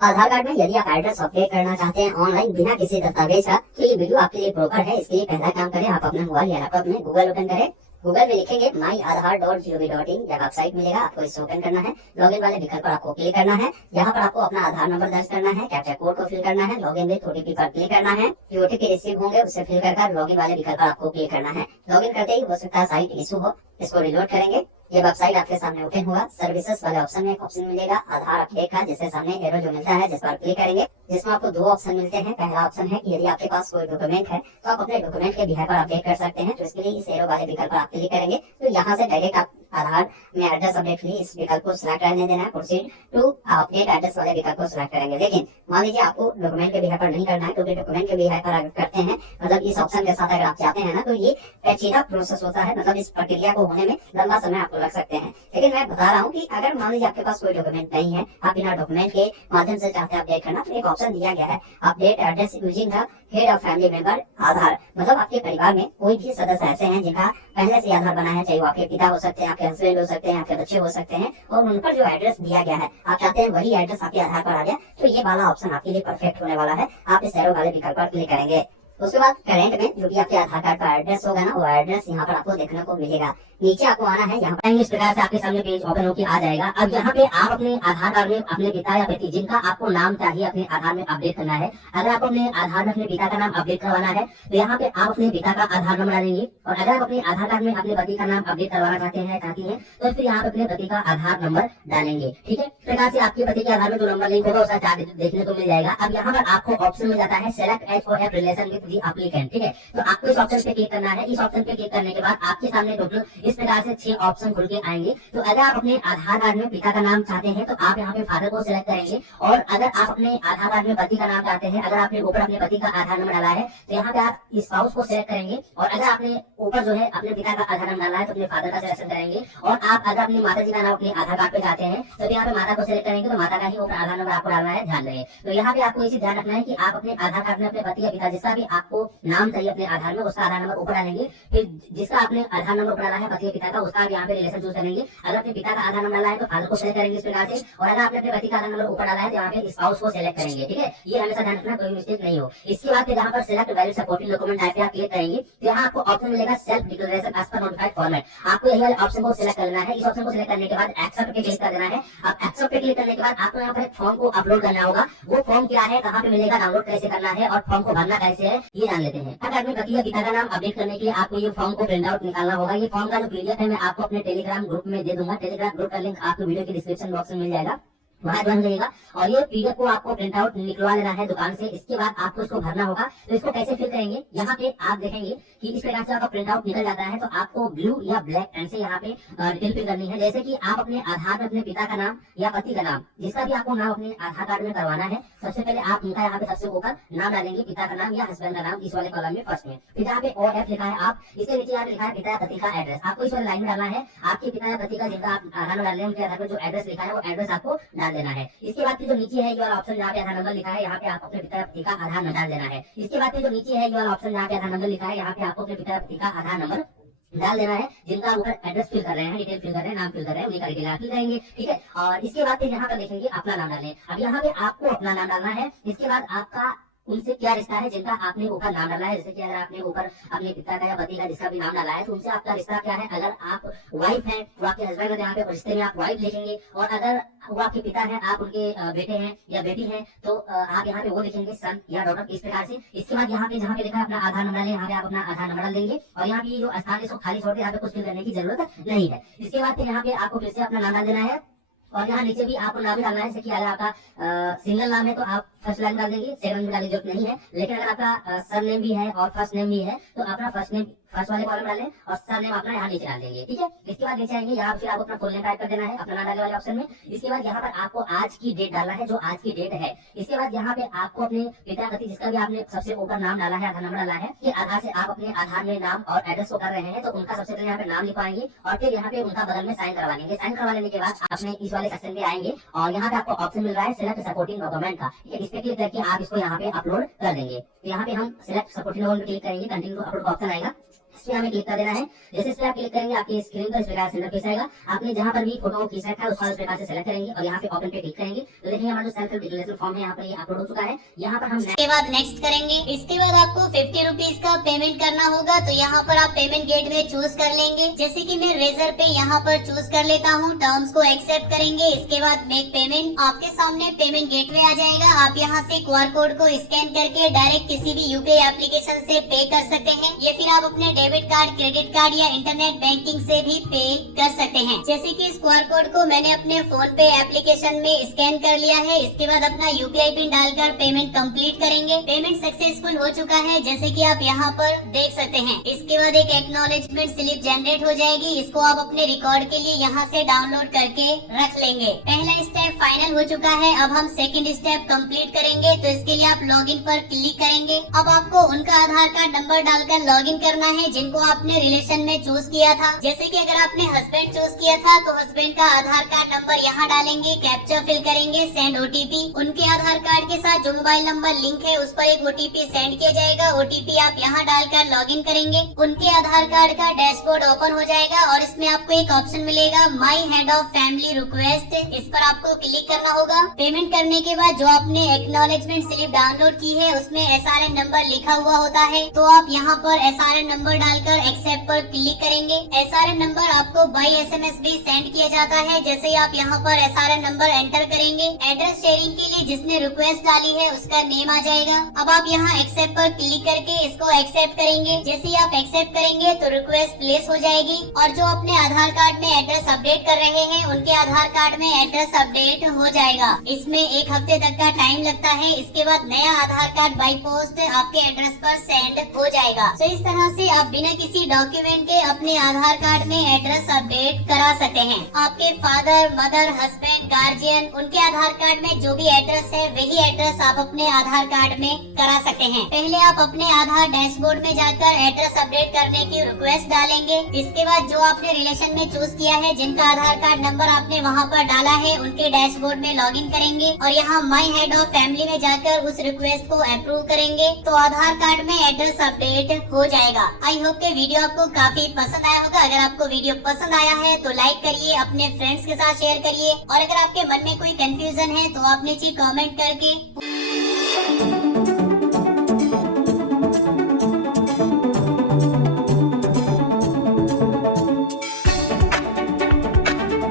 आधार card में यदि आप एड्रेस अपडेट करना चाहते हैं ऑनलाइन बिना किसी दस्तावेज का, तो ये वीडियो आपके लिए प्रॉपर है। इसके लिए पहला काम करें, आप अपना मोबाइल या लैपटॉप में गूगल ओपन करें। गूगल में लिखेंगे myaadhar.gov.in। जब आप साइट मिलेगा आपको इसे ओपन करना है। लॉगिन वाले विकल्प पर आपको क्लिक करना है। यहाँ पर आपको अपना आधार नंबर दर्ज करना है, कैप्चा कोड को फिल करना है, लॉगिन विद ओटीपी पर क्लिक करना है। जो ओटीपी रिसीव होंगे उसे फिल कर लॉगिन वाले विकल्प पर आपको क्लिक करना है। लॉगिन करते ही हो सकता है साइट इशू हो, इसको रिलोड करेंगे। ये वेबसाइट आपके सामने ओपन हुआ। सर्विसेज वाले ऑप्शन में एक ऑप्शन मिलेगा आधार अपडेट का, जिससे सामने एरो जो मिलता है जिस पर क्लिक करेंगे, जिसमें आपको दो ऑप्शन मिलते हैं। पहला ऑप्शन है कि यदि आपके पास कोई डॉक्यूमेंट है तो आप अपने डॉक्यूमेंट के बिहार पर अपडेट कर सकते हैं। तो इसके लिए इस एरो वाले विकल्प पर आप क्लिक करेंगे तो यहाँ से डायरेक्ट आप आधार में एड्रेस अपडेट के लिए इस विकल्प को सिलेक्ट करने देना है। प्रोसीड टू अपडेट एड्रेस वाले विकल्प को सिलेक्ट करेंगे। लेकिन मान लीजिए आपको डॉक्यूमेंट के बिहार पर नहीं करना है, क्योंकि डॉक्यूमेंट के बिहार पर अगर करते हैं, मतलब इस ऑप्शन के साथ अगर आप जाते हैं ना, तो ये पेचीदा प्रोसेस होता है। मतलब इस प्रक्रिया को होने में लंबा समय आपको लग सकते हैं। लेकिन मैं बता रहा हूँ कि अगर मान लीजिए आपके पास कोई डॉक्यूमेंट नहीं है, आप बिना डॉक्यूमेंट के माध्यम से चाहते हैं अपडेट करना, तो एक ऑप्शन दिया गया है update address using the head of family member Aadhaar. मतलब आपके परिवार में कोई भी सदस्य ऐसे हैं जिनका पहले से आधार बना है, चाहे वो आपके पिता हो सकते हैं, आपके हस्बैंड हो सकते हैं, आपके बच्चे हो सकते हैं, और उन पर जो एड्रेस दिया गया है आप चाहते हैं वही एड्रेस आपके आधार पर आ जाए, तो ये वाला ऑप्शन आपके लिए परफेक्ट होने वाला है। आप इस एरो वाले विकल्प पर क्लिक करेंगे। उसके बाद करेंट में जो भी आपके आधार कार्ड का एड्रेस होगा ना, वो एड्रेस यहाँ पर आपको देखने को मिलेगा। नीचे आपको आना है, यहाँ पर इस प्रकार से आपके सामने पेज ओपन होकर आ जाएगा। अब यहाँ पे आप अपने आधार कार्ड में अपने पिता या बेटी जिनका आपको नाम चाहिए अपने आधार में अपडेट करना है, अगर आप अपने आधार में अपने पिता का नाम अपडेट करवाना है तो यहाँ पे आप अपने पिता का आधार नंबर डालेंगे। और अगर आप अपने आधार कार्ड में अपने पति का नाम अपडेट करवाना चाहती हैं तो फिर यहाँ पे अपने पति का आधार नंबर डालेंगे। ठीक है, इस प्रकार से आपके पति के आधार में जो नंबर लिंक होगा उसका चार्ट देखने को मिल जाएगा। अब यहाँ पर आपको ऑप्शन मिल जाता है select HOF relation with the applicant. ठीक है, तो आपको इस ऑप्शन पे क्लिक करना है। इस ऑप्शन पे क्लिक करने के बाद आपके सामने टोटल इस प्रकार से 6 ऑप्शन खुल के आएंगे। तो अगर आप अपने आधार कार्ड में पिता का नाम चाहते हैं तो आप यहाँ पे फादर को सिलेक्ट करेंगे, और अगर आप अपने आधार कार्ड में पति का नाम चाहते हैं, अगर आपने ऊपर अपने पति का आधार नंबर डाला है तो यहाँ पे आप स्पाउस को सिलेक्ट करेंगे, और अगर आपने ऊपर जो है अपने पिता का आधार नंबर डाला है तो अपने फादर का सिलेक्शन करेंगे। और आप अगर अपनी माता जी का नाम अपने आधार कार्ड पे चाहते हैं तो यहाँ पे माता को सिलेक्ट करेंगे, तो माता का ही ऊपर आधार नंबर आपको डालना है, ध्यान रहे। तो यहाँ पे आपको इसे ध्यान रखना है कि आप अपने आधार कार्ड में अपने पति या पिता जिसका भी आपको नाम चाहिए अपने आधार में उसका आधार नंबर ऊपर डालेंगे। फिर जिसका आपने आधार नंबर ऊपर डाला है पति या पिता का, उसका आप यहाँ पे रिलेशन चूज करेंगे। अगर अपने पिता का आधार नंबर डाला है तो फादर को सिलेक्ट करेंगे इस प्रकार से, और अगर आपने अपने पति का आधार नंबर ऊपर डाला है तो यहाँ पे स्पाउस को सिलेक्ट करेंगे। ठीक है, ये हमेशा ध्यान रखना, कोई मिस्टेक नहीं हो। इसके बाद फिर यहाँ पर select valid supporting document type पे आप क्लिक करेंगे तो यहाँ आपको ऑप्शन मिलेगा self declaration as per notified format. आपको यही वाले ऑप्शन को सिलेक्ट करना है। इस ऑप्शन को सिलेक्ट करने के बाद एक्सेप्ट पे क्लिक कर देना है। अब एक्सेप्ट पे क्लिक करने के बाद आपको यहाँ पर एक फॉर्म को अपलोड करना होगा। वो फॉर्म क्या है, कहाँ पे मिलेगा, डाउनलोड कैसे करना है और फॉर्म को भरना कैसे है, ये जान लेते हैं। अगर अपने पति या पिता का नाम अपडेट करने के लिए आपको ये फॉर्म को प्रिंट आउट निकालना होगा। ये फॉर्म का जो पीडीएफ है मैं आपको अपने टेलीग्राम ग्रुप में दे दूंगा। टेलीग्राम ग्रुप का लिंक आपको वीडियो के डिस्क्रिप्शन बॉक्स में मिल जाएगा, वहां ज्वाइन करिएगा। और ये पीडीएफ को आपको प्रिंट आउट निकलवा लेना है दुकान से। इसके बाद आपको इसको भरना होगा। तो इसको कैसे फिल करेंगे, यहाँ पे आप देखेंगे कि इस प्रकार से आपका प्रिंट आउट निकल जाता है। तो आपको ब्लू या ब्लैक पेन से यहाँ पे डिटेल फिल करनी है। जैसे कि आप अपने आधार में अपने पिता का नाम या पति का नाम जिसका भी आपको नाम अपने आधार कार्ड में करवाना है, सबसे पहले आप उनका यहाँ पे सबसे ऊपर नाम डालेंगे, पिता का नाम या हस्बैंड का नाम इस वाले कॉलम में फर्स्ट में। फिर यहाँ पे OF लिखा है, आप इसके नीचे यहाँ पे लिखा है पिता या पति का एड्रेस। आपको इस वाले लाइन में डालना है। आपके पिता या पति का जिनका आप आधार में डाल रहे हैं उनके आधार में जो एड्रेस लिखा है वो एड्रेस आपको डाल देना है। इसके बाद फिर जो नीचे है ये वाला ऑप्शन जहाँ पे आधार नंबर लिखा है, यहाँ पे आपको अपने पिता या पति का आधार नंबर डाल देना है। इसके बाद फिर जो नीचे है ये वाला ऑप्शन जहाँ पे आधार नंबर लिखा है, यहाँ पे आपको अपने पिता या पति का आधार नंबर डाल देना है। जिनका ऊपर एड्रेस फिल कर रहे हैं, डिटेल फिल कर रहे हैं, नाम फिल कर रहे हैं, उन्हीं का डिटेल आप फिल करेंगे। ठीक है, और इसके बाद फिर यहाँ पर देखेंगे अपना नाम डालें। अब यहाँ पे आपको अपना नाम डालना है। इसके बाद आपका उनसे क्या रिश्ता है जिनका आपने ऊपर नाम डाला है। जैसे कि अगर आपने ऊपर अपने पिता का या पति का जिसका भी नाम डाला है तो उनसे आपका रिश्ता क्या है। अगर आप वाइफ हैं तो आपके हस्बैंड है, यहाँ पे रिश्ते में आप वाइफ लिखेंगे। और अगर वो आपके पिता हैं, आप उनके बेटे हैं या बेटी हैं, तो आप यहाँ पे वो लिखेंगे सन या डॉटर, इस प्रकार से। इसके बाद यहाँ पे जहाँ पे लिखा है अपना आधार नंबर डालें, यहाँ पे आप अपना आधार नंबर डाल देंगे। और यहाँ पे जो स्थान है इसको खाली छोड़ के यहाँ पे कुछ फिल करने की जरूरत नहीं है। इसके बाद फिर यहाँ पे आपको फिर से अपना नाम डाल देना है। और यहाँ नीचे भी आपको नाम भी डालना है। जैसे कि अगर आपका सिंगल नाम है तो आप फर्स्ट लाइन डाल देंगे, सेकंड में डालने की जरूरत नहीं है। लेकिन अगर आपका सर नेम भी है और फर्स्ट नेम भी है तो अपना फर्स्ट नेम फर्स्ट वाले कॉलम डालें और सर नेम अपना यहाँ नीचे डाल देंगे। ठीक है, इसके बाद नीचे आएंगे, यहाँ फिर आपको अपना फुल नेम टाइप कर देना है अपना नाम डालने वाले ऑप्शन में। इसके बाद यहाँ पर आपको आज की डेट डालना है, जो आज की डेट है। इसके बाद यहाँ पे आपको अपने पिता पति जिसका भी आपने सबसे ऊपर नाम डाला है, आधार नंबर डाला है, कि आधार से आप अपने आधार में नाम और एड्रेस को कर रहे हैं तो उनका सबसे पहले यहाँ पे नाम लिखवाएंगे और फिर यहाँ पे उनका बगल में साइन करवा लेंगे। साइन करवा लेने के बाद आपने इस वाले सेक्शन पे आएंगे और यहाँ पे आपको ऑप्शन मिल रहा है सिलेक्ट सपोर्टिंग डॉक्यूमेंट का। ठीक है, इस पे क्लिक करके आप इसको यहाँ पे अपलोड कर देंगे। तो यहाँ पे हम सिलेक्ट सपोर्टिंग डॉक्यूमेंट क्लिक करेंगे, कंटिन्यू टू अपलोड का ऑप्शन आएगा। इस पे हमें क्लिक कर देना है। जैसे इस पे आप क्लिक करेंगे आपकी स्क्रीन पर इस प्रकार से इंटरफेस आएगा। आपने जहां पर भी फोटो खींच रखा है उसका इस प्रकार से सेलेक्ट करेंगे और यहाँ पे ओपन पे क्लिक करेंगे तो देखेंगे हमारा जो सेल्फ हेल्प डिक्लेरेशन फॉर्म है यहाँ पर ये अपलोड हो चुका है। यहाँ पर हम इसके बाद नेक्स्ट करेंगे। इसके बाद आपको 50 रुपीज का पेमेंट करना होगा, तो यहाँ पर आप पेमेंट गेटवे चूज कर लेंगे। जैसे कि मैं रेजर पे यहाँ पर चूज कर लेता हूँ, टर्म्स को एक्सेप्ट करेंगे। इसके बाद मेक पेमेंट, आपके सामने पेमेंट गेटवे आ जाएगा। आप यहाँ से QR कोड को स्कैन करके डायरेक्ट किसी भी UPI एप्लीकेशन से पे कर सकते हैं, या फिर आप अपने डेबिट कार्ड, क्रेडिट कार्ड या इंटरनेट बैंकिंग से भी पे कर सकते हैं। जैसे कि इस QR कोड को मैंने अपने फोन पे एप्लीकेशन में स्कैन कर लिया है। इसके बाद अपना UPI पिन डालकर पेमेंट कंप्लीट करेंगे। पेमेंट सक्सेसफुल हो चुका है, जैसे कि आप यहाँ पर देख सकते हैं। इसके बाद एक एक्नॉलेजमेंट स्लिप जनरेट हो जाएगी। इसको आप अपने रिकॉर्ड के लिए यहाँ से डाउनलोड करके रख लेंगे। पहला स्टेप फाइनल हो चुका है। अब हम सेकंड स्टेप कंप्लीट करेंगे, तो इसके लिए आप लॉगिन पर क्लिक करेंगे। अब आपको उनका आधार कार्ड नंबर डालकर लॉगिन करना है जिनको आपने रिलेशन में चूज किया था। जैसे कि अगर आपने हस्बैंड चूज किया था तो हस्बैंड का आधार कार्ड नंबर यहाँ डालेंगे, कैप्चा फिल करेंगे, सेंड OTP। उनके आधार कार्ड के साथ जो मोबाइल नंबर लिंक है उस पर एक OTP सेंड किया जाएगा। OTP आप यहाँ डालकर लॉगिन करेंगे। उनके आधार कार्ड का डैशबोर्ड ओपन हो जाएगा और इसमें आपको एक ऑप्शन मिलेगा my head of family request. इस पर आपको क्लिक करना होगा। पेमेंट करने के बाद जो आपने एक्नॉलेजमेंट स्लिप डाउनलोड की है उसमें SRN नंबर लिखा हुआ होता है, तो आप यहाँ पर SRN नंबर डालकर एक्सेप्ट पर क्लिक करेंगे। SRN नंबर आपको बाय SMS भी सेंड किया जाता है। जैसे ही आप यहाँ पर SRN नंबर एंटर करेंगे, एड्रेस शेयरिंग के लिए जिसने रिक्वेस्ट डाली है उसका नेम आ जाएगा। अब आप यहाँ एक्सेप्ट पर क्लिक करके इसको एक्सेप्ट करेंगे। जैसे ही आप एक्सेप्ट करेंगे तो रिक्वेस्ट प्लेस हो जाएगी और जो अपने आधार कार्ड में एड्रेस अपडेट कर रहे हैं उनके आधार कार्ड में एड्रेस अपडेट हो जाएगा। इसमें 1 हफ्ते तक का टाइम लगता है। इसके बाद नया आधार कार्ड बाई पोस्ट आपके एड्रेस पर सेंड हो जाएगा। तो इस तरह से आप बिना किसी डॉक्यूमेंट के अपने आधार कार्ड में एड्रेस अपडेट करा सकते हैं। आपके फादर, मदर, हस्बैंड, गार्जियन, उनके आधार कार्ड में जो भी एड्रेस है वही एड्रेस आप अपने आधार कार्ड में करा सकते हैं। पहले आप अपने आधार डैशबोर्ड में जाकर एड्रेस अपडेट करने की रिक्वेस्ट डालेंगे। इसके बाद जो आपने रिलेशन में चूज किया है, जिनका आधार कार्ड नंबर आपने वहाँ पर डाला है, उनके डैशबोर्ड में लॉगिन करेंगे और यहाँ माई हेड ऑफ फैमिली में जाकर उस रिक्वेस्ट को अप्रूव करेंगे तो आधार कार्ड में एड्रेस अपडेट हो जाएगा। आई होप के वीडियो आपको काफी पसंद आया होगा। अगर आपको वीडियो पसंद आया है तो लाइक करिए, अपने फ्रेंड्स के साथ शेयर करिए और अगर आपके मन में कोई कंफ्यूजन है तो आप नीचे कमेंट करके